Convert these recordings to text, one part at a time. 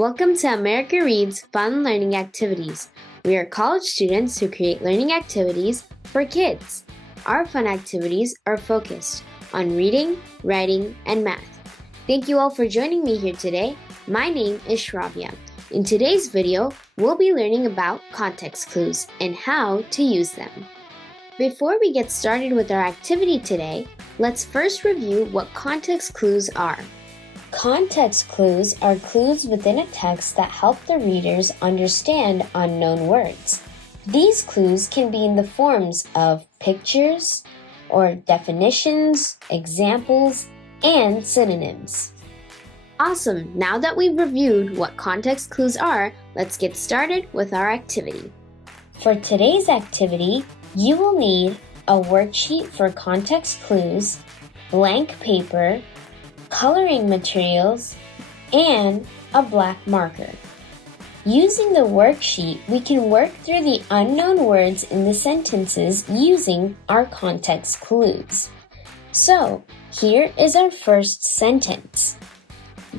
Welcome to America Reads Fun Learning Activities. We are college students who create learning activities for kids. Our fun activities are focused on reading, writing, and math. Thank you all for joining me here today. My name is Shravya. In today's video, we'll be learning about context clues and how to use them. Before we get started with our activity today, let's first review what context clues are. Context clues are clues within a text that help the readers understand unknown words. These clues can be in the forms of pictures or definitions, examples, and synonyms. Awesome! Now that we've reviewed what context clues are, let's get started with our activity. For today's activity, you will need a worksheet for context clues, blank paper, coloring materials, and a black marker. Using the worksheet, we can work through the unknown words in the sentences using our context clues. So, here is our first sentence.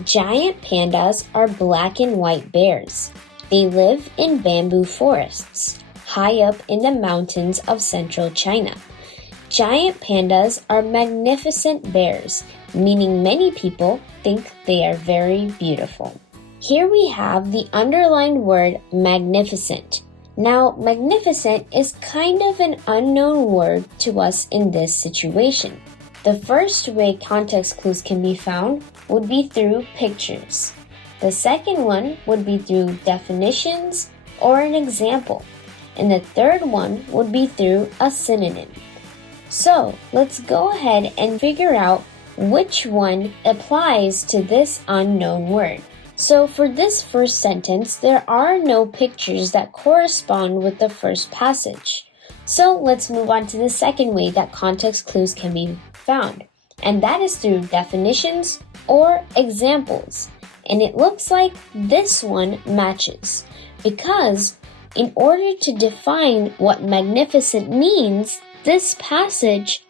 Giant pandas are black and white bears. They live in bamboo forests, high up in the mountains of central China. Giant pandas are magnificent bears, meaning many people think they are very beautiful. Here we have the underlined word magnificent. Now, magnificent is kind of an unknown word to us in this situation. The first way context clues can be found would be through pictures. The second one would be through definitions or an example. And the third one would be through a synonym. So, let's go ahead and figure out which one applies to this unknown word. So for this first sentence, there are no pictures that correspond with the first passage. So let's move on to the second way that context clues can be found, and that is through definitions or examples. And it looks like this one matches, because in order to define what magnificent means, this passage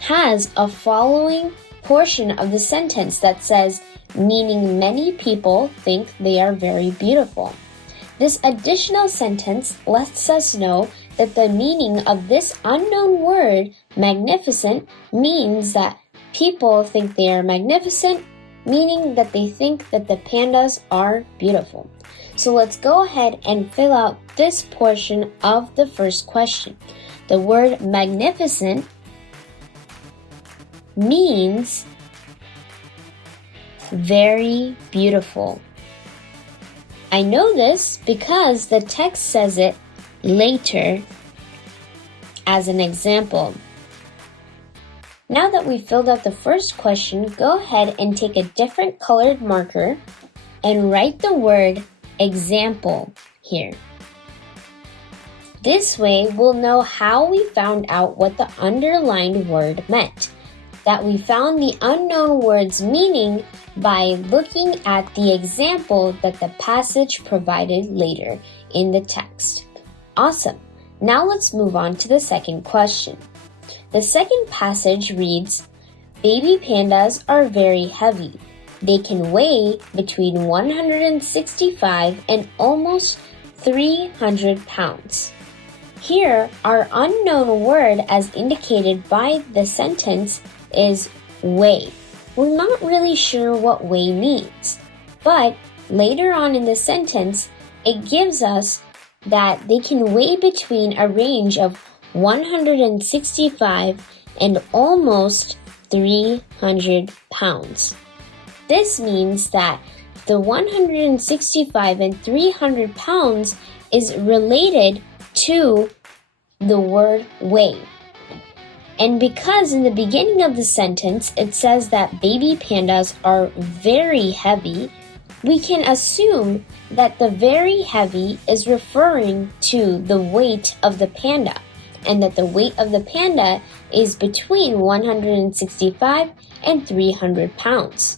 has a following portion of the sentence that says, meaning many people think they are very beautiful. This additional sentence lets us know that the meaning of this unknown word, magnificent, means that people think they are magnificent, meaning that they think that the pandas are beautiful. So let's go ahead and fill out this portion of the first question. The word magnificent means very beautiful. I know this because the text says it later as an example. Now that we've filled out the first question, go ahead and take a different colored marker and write the word example here. This way, we'll know how we found out what the underlined word meant. That we found the unknown word's meaning by looking at the example that the passage provided later in the text. Awesome! Now let's move on to the second question. The second passage reads, baby pandas are very heavy. They can weigh between 165 and almost 300 pounds. Here, our unknown word as indicated by the sentence is weigh. We're not really sure what weigh means, but later on in the sentence, it gives us that they can weigh between a range of 165 and almost 300 pounds. This means that the 165 and 300 pounds is related to the word weigh. And because in the beginning of the sentence it says that baby pandas are very heavy, we can assume that the very heavy is referring to the weight of the panda, and that the weight of the panda is between 165 and 300 pounds.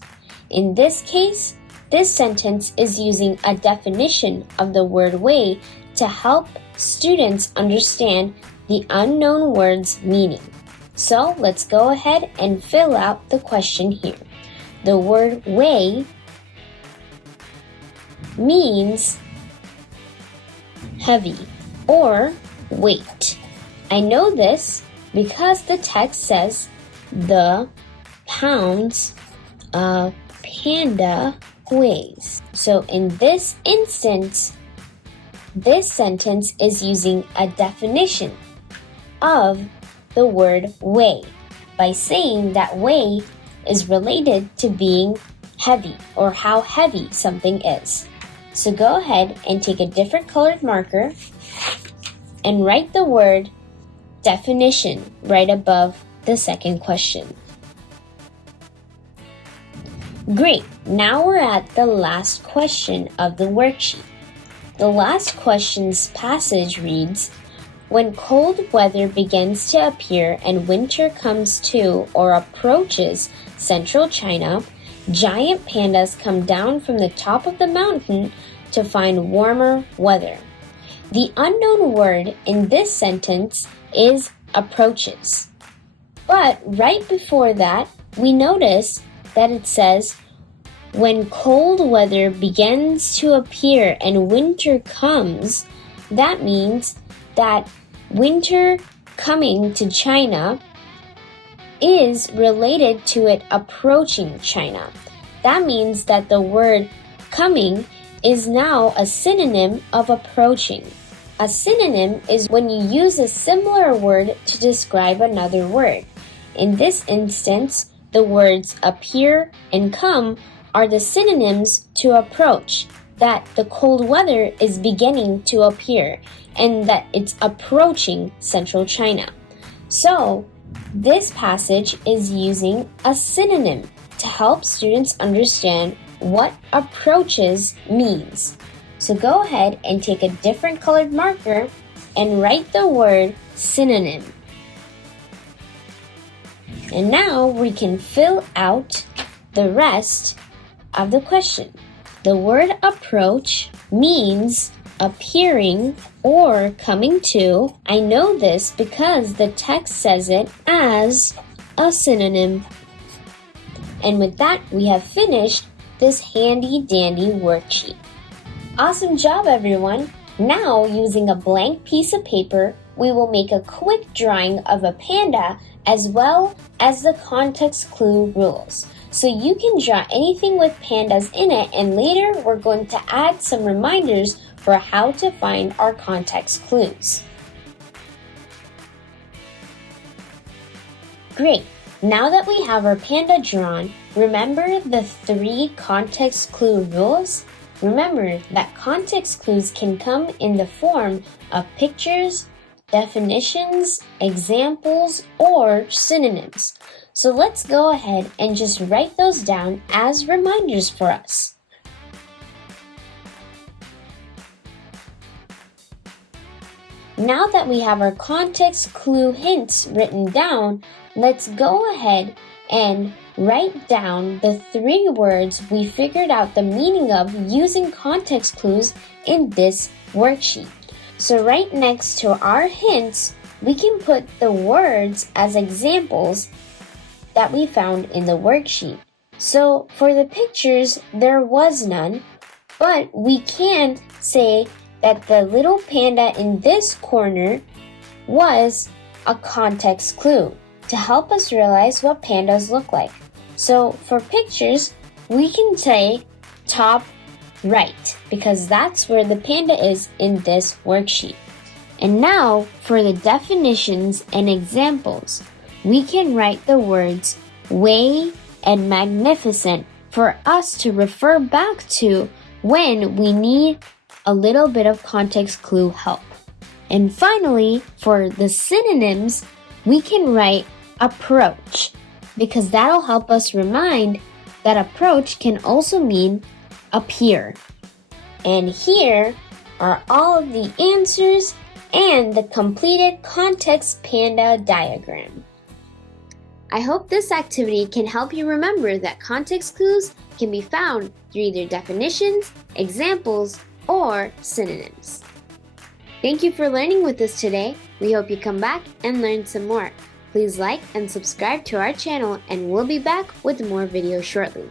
In this case, this sentence is using a definition of the word weigh to help students understand the unknown word's meaning. So let's go ahead and fill out the question here. The word weigh means heavy or weight. I know this because the text says the pounds a panda weighs. So in this instance, this sentence is using a definition of the word weigh by saying that weigh is related to being heavy or how heavy something is. So go ahead and take a different colored marker and write the word definition right above the second question. Great, now we're at the last question of the worksheet. The last question's passage reads, when cold weather begins to appear and winter comes to or approaches central China, giant pandas come down from the top of the mountain to find warmer weather. The unknown word in this sentence is approaches. But right before that, we notice that it says, when cold weather begins to appear and winter comes, that means that winter coming to China is related to it approaching China. That means that the word coming is now a synonym of approaching. A synonym is when you use a similar word to describe another word. In this instance, the words appear and come are the synonyms to approach, that the cold weather is beginning to appear and that it's approaching central China. So, this passage is using a synonym to help students understand what approaches means. So go ahead and take a different colored marker and write the word synonym. And now we can fill out the rest of the question. The word approach means appearing or coming to. I know this because the text says it as a synonym. And with that, we have finished this handy dandy worksheet. Awesome job, everyone! Now, using a blank piece of paper, we will make a quick drawing of a panda as well as the context clue rules. So you can draw anything with pandas in it, and later we're going to add some reminders for how to find our context clues. Great! Now that we have our panda drawn, remember the 3 context clue rules? Remember that context clues can come in the form of pictures, definitions, examples, or synonyms. So let's go ahead and just write those down as reminders for us. Now that we have our context clue hints written down, let's go ahead and write down the 3 words we figured out the meaning of using context clues in this worksheet. So right next to our hints, we can put the words as examples that we found in the worksheet. So for the pictures, there was none, but we can say that the little panda in this corner was a context clue to help us realize what pandas look like. So for pictures, we can say top right because that's where the panda is in this worksheet. And now for the definitions and examples, we can write the words way and magnificent for us to refer back to when we need a little bit of context clue help. And finally, for the synonyms, we can write approach because that'll help us remind that approach can also mean appear. And here are all of the answers and the completed context panda diagram. I hope this activity can help you remember that context clues can be found through either definitions, examples, or synonyms. Thank you for learning with us today. We hope you come back and learn some more. Please like and subscribe to our channel, and we'll be back with more videos shortly.